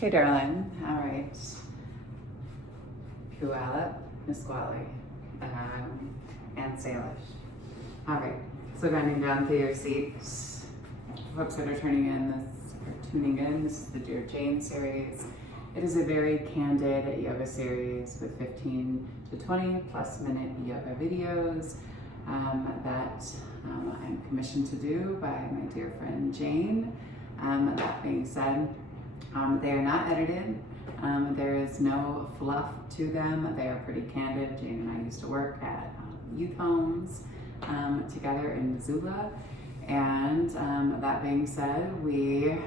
Hey, darling. All right. Puyallup, Nisqually, and Salish. All right. So grinding down through your seats. Folks that are tuning in, this is the Dear Jane series. It is a very candid yoga series with 15 to 20 plus minute yoga videos that I'm commissioned to do by my dear friend Jane. That being said, they are not edited. There is no fluff to them. They are pretty candid. Jane and I used to work at youth homes together in Missoula. And that being said, we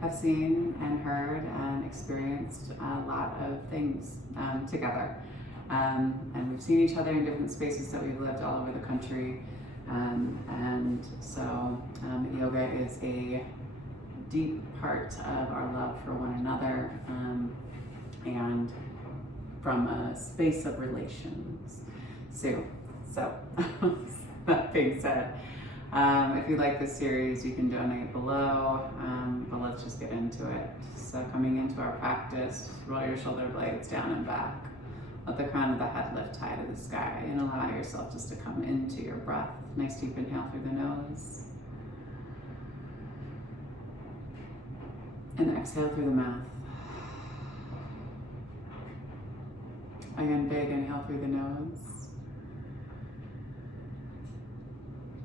have seen and heard and experienced a lot of things together. And we've seen each other in different spaces that we've lived all over the country. And so yoga is a deep part of our love for one another, and from a space of relations. So that being said, if you like this series, you can donate below, but let's just get into it. So coming into our practice, roll your shoulder blades down and back. Let the crown of the head lift high to the sky, and allow yourself just to come into your breath. Nice deep inhale through the nose. And exhale through the mouth. Again, big inhale through the nose.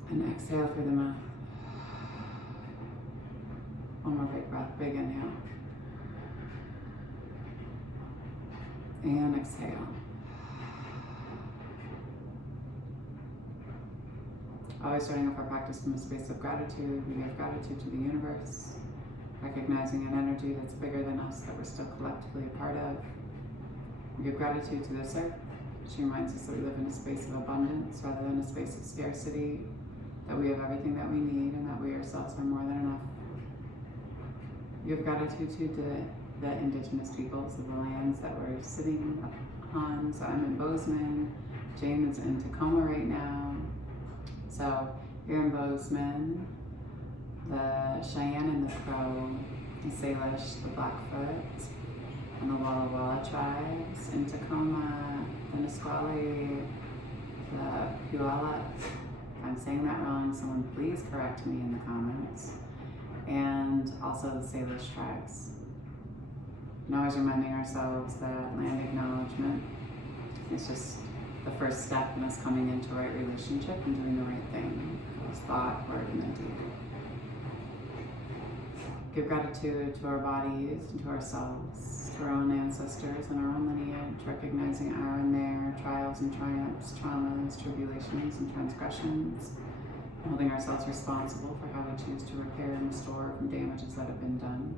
And exhale through the mouth. One more big breath, big inhale. And exhale. Always starting off our practice from a space of gratitude. We give gratitude to the universe, recognizing an energy that's bigger than us that we're still collectively a part of. We give gratitude to this earth. She reminds us that we live in a space of abundance rather than a space of scarcity, that we have everything that we need and that we ourselves are more than enough. We give gratitude to the indigenous peoples of the lands that we're sitting on. So I'm in Bozeman, Jane is in Tacoma right now. So here in Bozeman, the Cheyenne and the Crow, the Salish, the Blackfoot, and the Walla Walla tribes. In Tacoma, the Nisqually, the Puyallup. If I'm saying that wrong, someone please correct me in the comments. And also the Salish tribes. And always reminding ourselves that land acknowledgement is just the first step in us coming into a right relationship and doing the right thing. Both thought, word, and then deed. Give gratitude to our bodies and to ourselves, to our own ancestors and our own lineage, recognizing our and their trials and triumphs, traumas, tribulations, and transgressions, holding ourselves responsible for how we choose to repair and restore from damages that have been done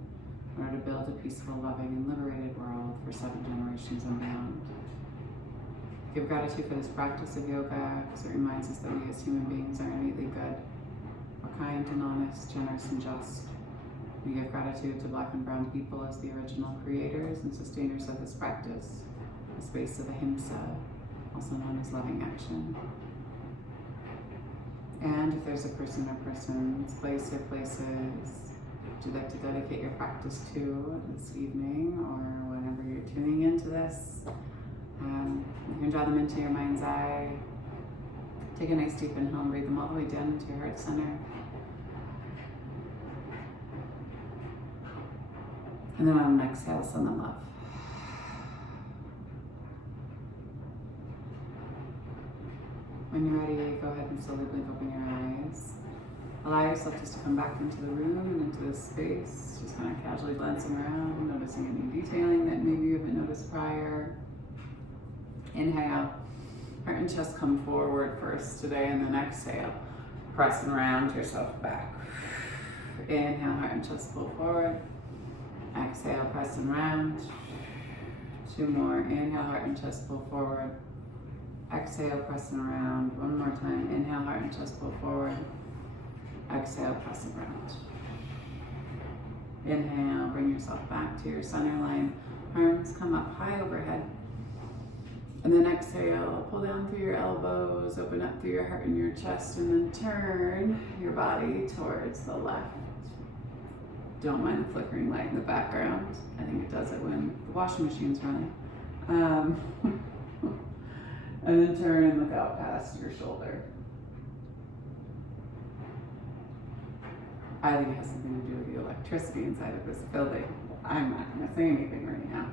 in order to build a peaceful, loving, and liberated world for 7 generations and beyond. Give gratitude for this practice of yoga because it reminds us that we as human beings are innately good. We're kind and honest, generous and just. We give gratitude to Black and Brown people as the original creators and sustainers of this practice, a space of ahimsa, also known as loving action. And if there's a person or persons, place or places you'd like to dedicate your practice to this evening or whenever you're tuning into this, you can draw them into your mind's eye. Take a nice deep inhale and breathe them all the way down into your heart center. And then on an exhale, send them love. When you're ready, go ahead and slowly blink open your eyes. Allow yourself just to come back into the room and into this space, just kind of casually glancing around, noticing any detailing that maybe you haven't noticed prior. Inhale, heart and chest come forward first today, and then exhale, press and round yourself back. Inhale, heart and chest pull forward. Exhale, press and round. 2 more. Inhale, heart and chest pull forward. Exhale, press and round. 1 more time. Inhale, heart and chest pull forward. Exhale, press and round. Inhale, bring yourself back to your center line. Arms come up high overhead. And then exhale, pull down through your elbows, open up through your heart and your chest, and then turn your body towards the left. Don't mind the flickering light in the background. I think it does it when the washing machine's running. And then turn and look out past your shoulder. I think it has something to do with the electricity inside of this building. I'm not going to say anything right now.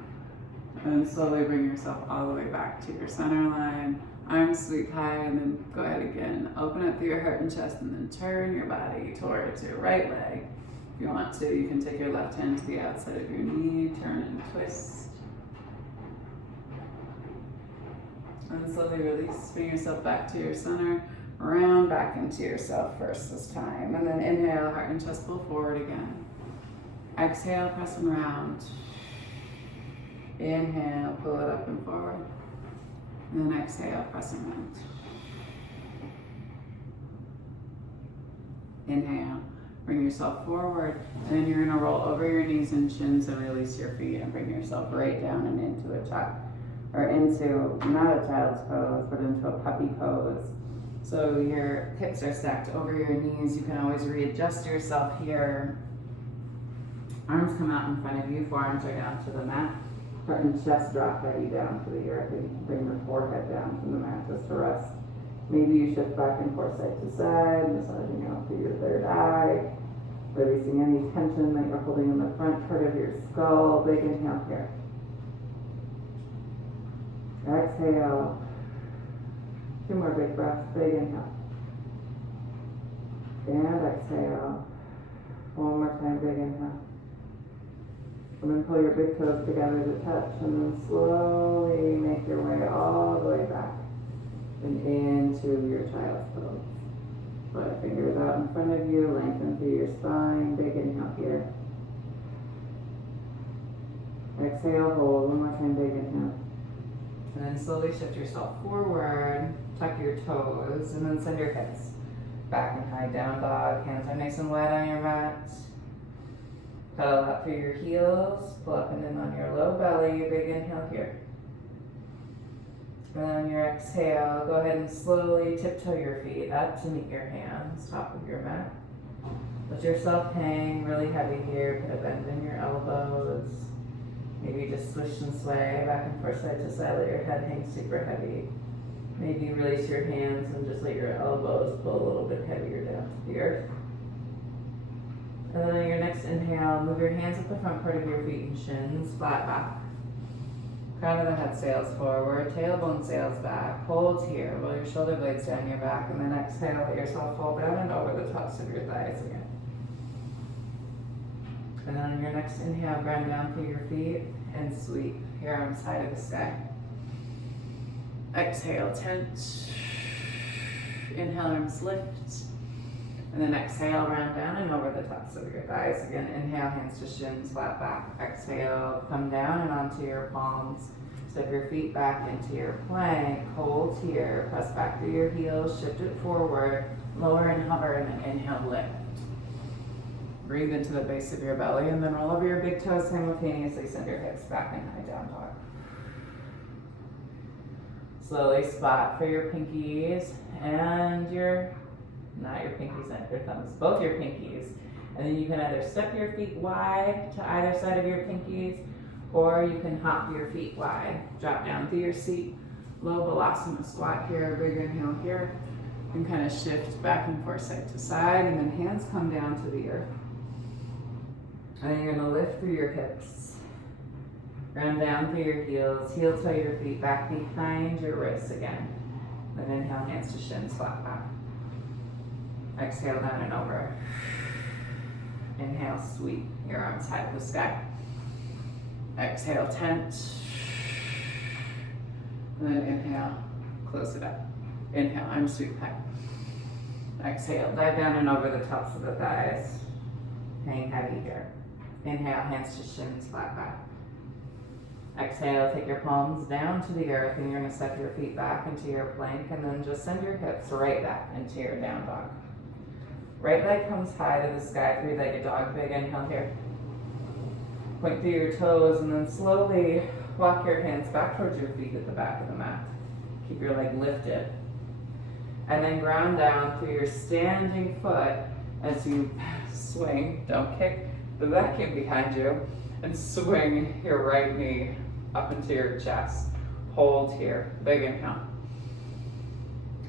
And slowly bring yourself all the way back to your center line. Arms sweep high, and then go ahead again. Open up through your heart and chest, and then turn your body towards your right leg. If you want to, you can take your left hand to the outside of your knee, turn and twist. And then slowly release. Bring yourself back to your center. Round back into yourself first this time. And then inhale, heart and chest pull forward again. Exhale, press them around. Inhale, pull it up and forward. And then exhale, press them around. Inhale, bring yourself forward. And then you're gonna roll over your knees and shins and release your feet and bring yourself right down and into a child, or into, not a child's pose, but into a puppy pose. So your hips are stacked over your knees. You can always readjust yourself here. Arms come out in front of you, forearms are down to the mat. Heart and chest drop heavy down to the earth, and you can bring your forehead down from the mat just to rest. Maybe you shift back and forth side to side, massaging out through your third eye, releasing any tension that you're holding in the front part of your skull. Big inhale here. Exhale. 2 more big breaths. Big inhale. And exhale. 1 more time, big inhale. And then pull your big toes together to touch, and then slowly make your way all the way back and into your child's pose. Put fingers out in front of you, lengthen through your spine. Big inhale here. Exhale, hold. 1 more time, big inhale. And then slowly shift yourself forward, tuck your toes, and then send your hips back and high down dog. Hands are nice and wide on your mat. Pedal out through your heels, pull up and in on your low belly. Big inhale here. And on your exhale, go ahead and slowly tiptoe your feet up to meet your hands, top of your mat. Let yourself hang really heavy here. Put a bend in your elbows. Maybe just swish and sway back and forth side to side. Let your head hang super heavy. Maybe release your hands and just let your elbows pull a little bit heavier down to the earth. And then on your next inhale, move your hands up the front part of your feet and shins, flat back. Crown of the head sails forward, tailbone sails back. Hold here, roll your shoulder blades down your back, and then exhale, let yourself fall down and over the tops of your thighs again. And then on your next inhale, ground down through your feet and sweep your arms high to the sky. Exhale, tent. Inhale, arms lift. And then exhale, round down and over the tops of your thighs. Again, inhale, hands to shins, flat back. Exhale, come down and onto your palms. Step your feet back into your plank. Hold here, press back through your heels, shift it forward, lower and hover, and then inhale, lift. Breathe into the base of your belly, and then roll over your big toes simultaneously. Send your hips back and high down dog. Slowly spot for your pinkies and your, not your pinkies and your thumbs, both your pinkies. And then you can either step your feet wide to either side of your pinkies, or you can hop your feet wide. Drop down through your seat. Low Balasana squat here, big inhale here. And kind of shift back and forth side to side, and then hands come down to the earth. And then you're gonna lift through your hips. Ground down through your heels, heel toe your feet back behind your wrists again. Then inhale, hands to shins, flat back. Exhale, down and over. Inhale, sweep your arms high to the sky. Exhale, tent. And then inhale, close it up. Inhale, arms sweep high. Exhale, dive down and over the tops of the thighs. Hang heavy here. Inhale, hands to shins, flat back. Exhale, take your palms down to the earth, and you're going to step your feet back into your plank, and then just send your hips right back into your down dog. Right leg comes high to the sky, three-legged dog. Big inhale here. Point through your toes, and then slowly walk your hands back towards your feet at the back of the mat. Keep your leg lifted. And then ground down through your standing foot as you swing, don't kick, the vacuum behind you and swing your right knee up into your chest. Hold here, big inhale.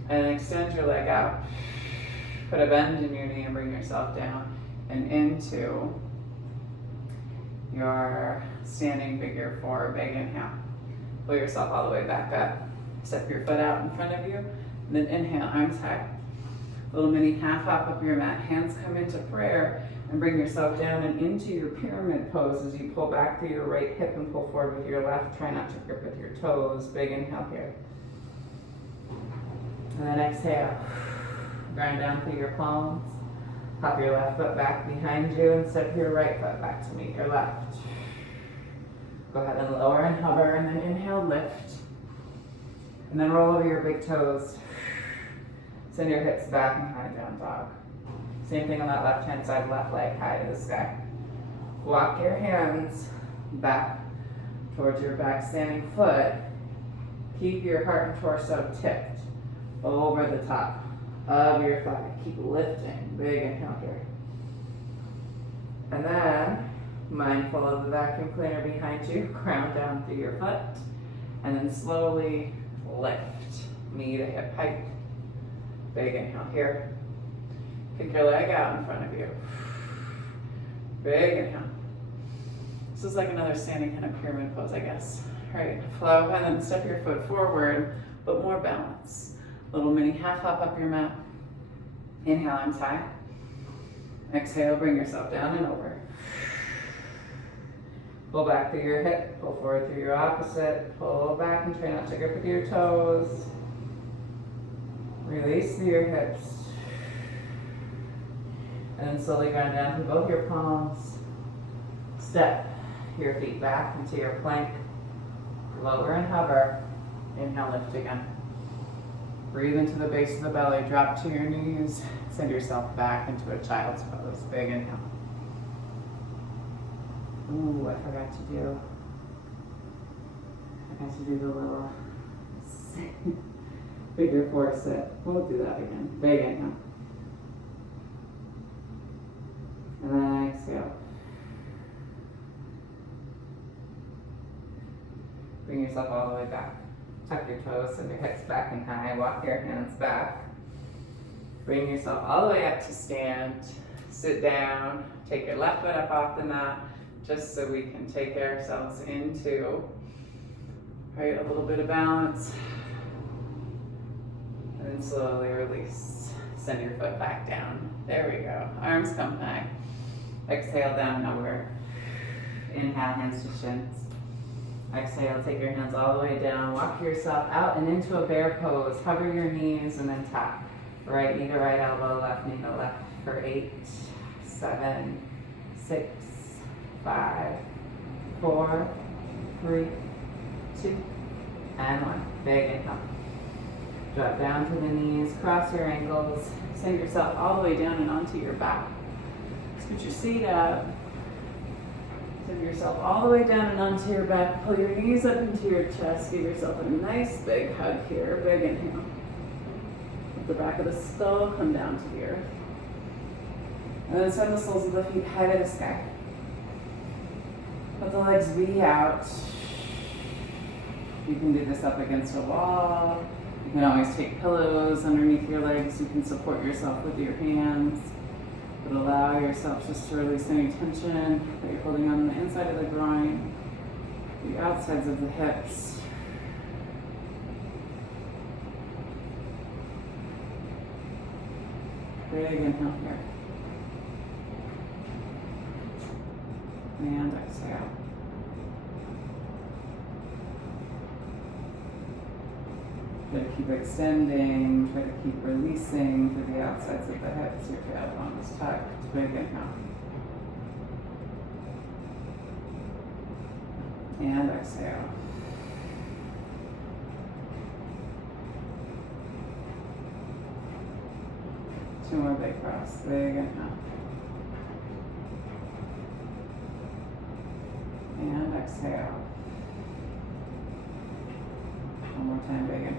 And extend your leg out. Put a bend in your knee and bring yourself down and into your standing figure 4, big inhale. Pull yourself all the way back up. Step your foot out in front of you, and then inhale, arms high. Little mini half hop up your mat, hands come into prayer, and bring yourself down and into your pyramid pose as you pull back through your right hip and pull forward with your left. Try not to grip with your toes. Big inhale here. And then exhale. Grind down through your palms. Hop your left foot back behind you and step your right foot back to meet your left. Go ahead and lower and hover, and then inhale, lift. And then roll over your big toes. Send your hips back and high down dog. Same thing on that left hand side, left leg high to the sky. Walk your hands back towards your back standing foot. Keep your heart and torso tipped over the top of your thigh. Keep lifting. Big inhale here. And then, mindful of the vacuum cleaner behind you, ground down through your foot. And then slowly lift. Knee to hip height. Big inhale here. Kick your leg out in front of you. Big inhale. This is like another standing kind of pyramid pose, I guess. All right, flow, and then step your foot forward, but more balance. Little mini half hop up your mat. Inhale, arms high. Exhale, bring yourself down and over. Pull back through your hip, pull forward through your opposite, pull back and try not to grip with your toes. Release through your hips. And then slowly ground down to both your palms. Step your feet back into your plank. Lower and hover. Inhale, lift again. Breathe into the base of the belly, drop to your knees. Send yourself back into a child's pose. Big inhale. Ooh, I forgot to do the little figure 4 sit. We'll do that again. Big inhale. And then exhale. Bring yourself all the way back. Tuck your toes, send your hips back and high. Walk your hands back. Bring yourself all the way up to stand. Sit down. Take your left foot up off the mat, just so we can take ourselves into a little bit of balance. And then slowly release. Send your foot back down. There we go. Arms come high. Exhale, down and over. Inhale, hands to shins. Exhale, take your hands all the way down. Walk yourself out and into a bear pose. Hover your knees and then tap. Right knee to right elbow, left knee to left for 8, 7, 6, 5, 4, 3, 2, and 1. Big inhale. Drop down to the knees, cross your ankles, send yourself all the way down and onto your back. Scoot your seat up. Send yourself all the way down and onto your back. Pull your knees up into your chest. Give yourself a nice big hug here. Big inhale. Let the back of the skull come down to the earth. And then send the soles of the feet high to the sky. Let the legs V out. You can do this up against a wall. You can always take pillows underneath your legs. You can support yourself with your hands. But allow yourself just to release any tension that you're holding on the inside of the groin, the outsides of the hips. Big inhale here. And exhale. Try to keep extending, try to keep releasing through the outsides of the hips. Your tailbone is tucked. Big inhale. And exhale. Two more big breaths. Big inhale. And exhale. One more time, big inhale.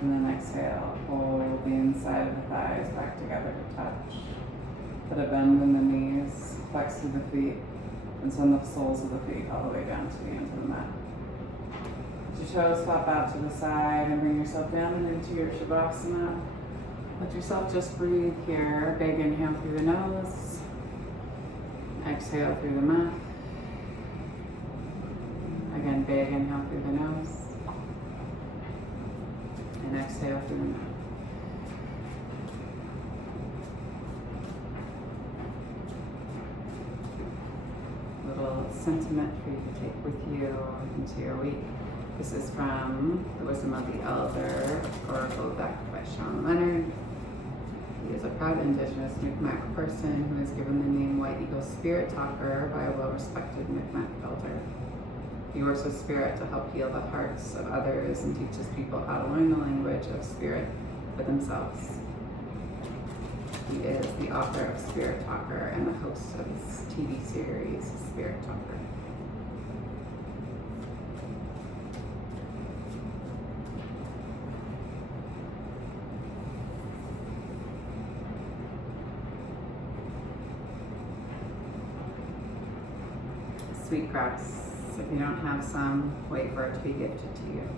And then exhale, hold the inside of the thighs back together to touch. Put a bend in the knees, flex through the feet, and send the soles of the feet all the way down to the ends of the mat. Let your toes flop out to the side and bring yourself down and into your shavasana. Let yourself just breathe here. Big inhale through the nose. Exhale through the mouth. Again, big inhale through the nose. And exhale through the mouth. Little sentiment for you to take with you into your week. This is from The Wisdom of the Elder, Oracle deck by Shawn, Leonard. He is a proud Indigenous Mi'kmaq person who is given the name White Eagle Spirit Talker by a well-respected Mi'kmaq elder. He works with spirit to help heal the hearts of others and teaches people how to learn the language of spirit for themselves. He is the author of Spirit Talker and the host of his TV series, Spirit Talker. Sweetgrass. If you don't have some, wait for it to be gifted to you.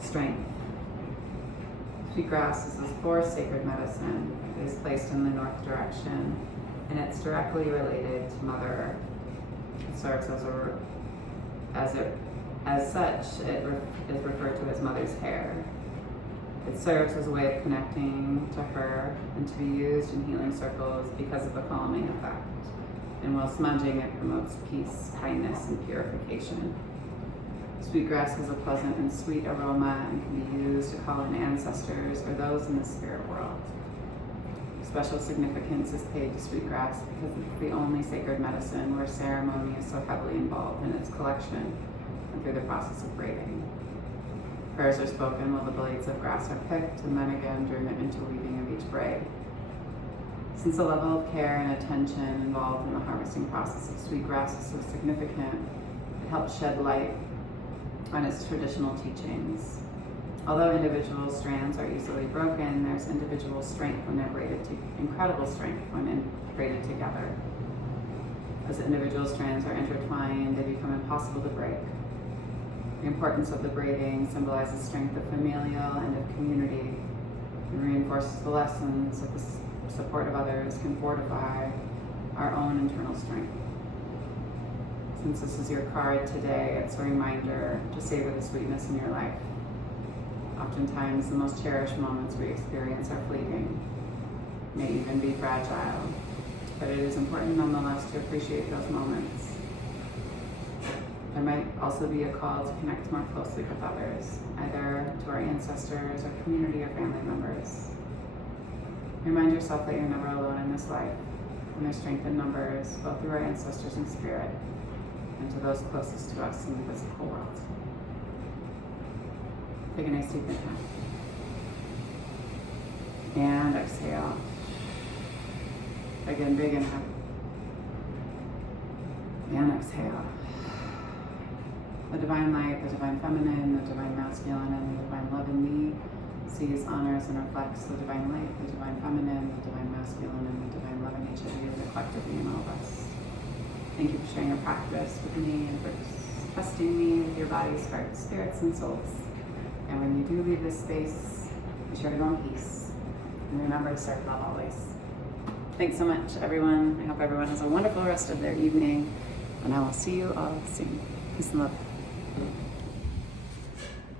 Strength. Sweetgrass is the fourth sacred medicine. It is placed in the north direction, and it's directly related to Mother Earth. It serves as such, it is referred to as Mother's hair. It serves as a way of connecting to her and to be used in healing circles because of the calming effect. And while smudging, it promotes peace, kindness, and purification. Sweetgrass has a pleasant and sweet aroma and can be used to call in ancestors or those in the spirit world. Special significance is paid to sweetgrass because it's the only sacred medicine where ceremony is so heavily involved in its collection and through the process of braiding. Prayers are spoken while the blades of grass are picked, and then again during the interweaving of each braid. Since the level of care and attention involved in the harvesting process of sweetgrass is so significant, it helps shed light on its traditional teachings. Although individual strands are easily broken, there's individual strength when they're braided incredible strength when braided together. As individual strands are intertwined, they become impossible to break. The importance of the braiding symbolizes strength of familial and of community, and reinforces the lessons that the support of others can fortify our own internal strength. Since this is your card today, it's a reminder to savor the sweetness in your life. Oftentimes, the most cherished moments we experience are fleeting, may even be fragile, but it is important nonetheless to appreciate those moments. There might also be a call to connect more closely with others, either to our ancestors or community or family members. Remind yourself that you're never alone in this life, and there's strength in numbers, both through our ancestors in spirit and to those closest to us in the physical world. Take a nice deep inhale. And exhale. Again, big inhale. And exhale. The divine light, the divine feminine, the divine masculine, and the divine love in me sees, honors, and reflects the divine light, the divine feminine, the divine masculine, and the divine love in each of you, collectively in all of us. Thank you for sharing your practice with me and for trusting me with your bodies, hearts, spirits, and souls. And when you do leave this space, be sure to go in peace. And remember to serve love always. Thanks so much, everyone. I hope everyone has a wonderful rest of their evening, and I will see you all soon. Peace and love.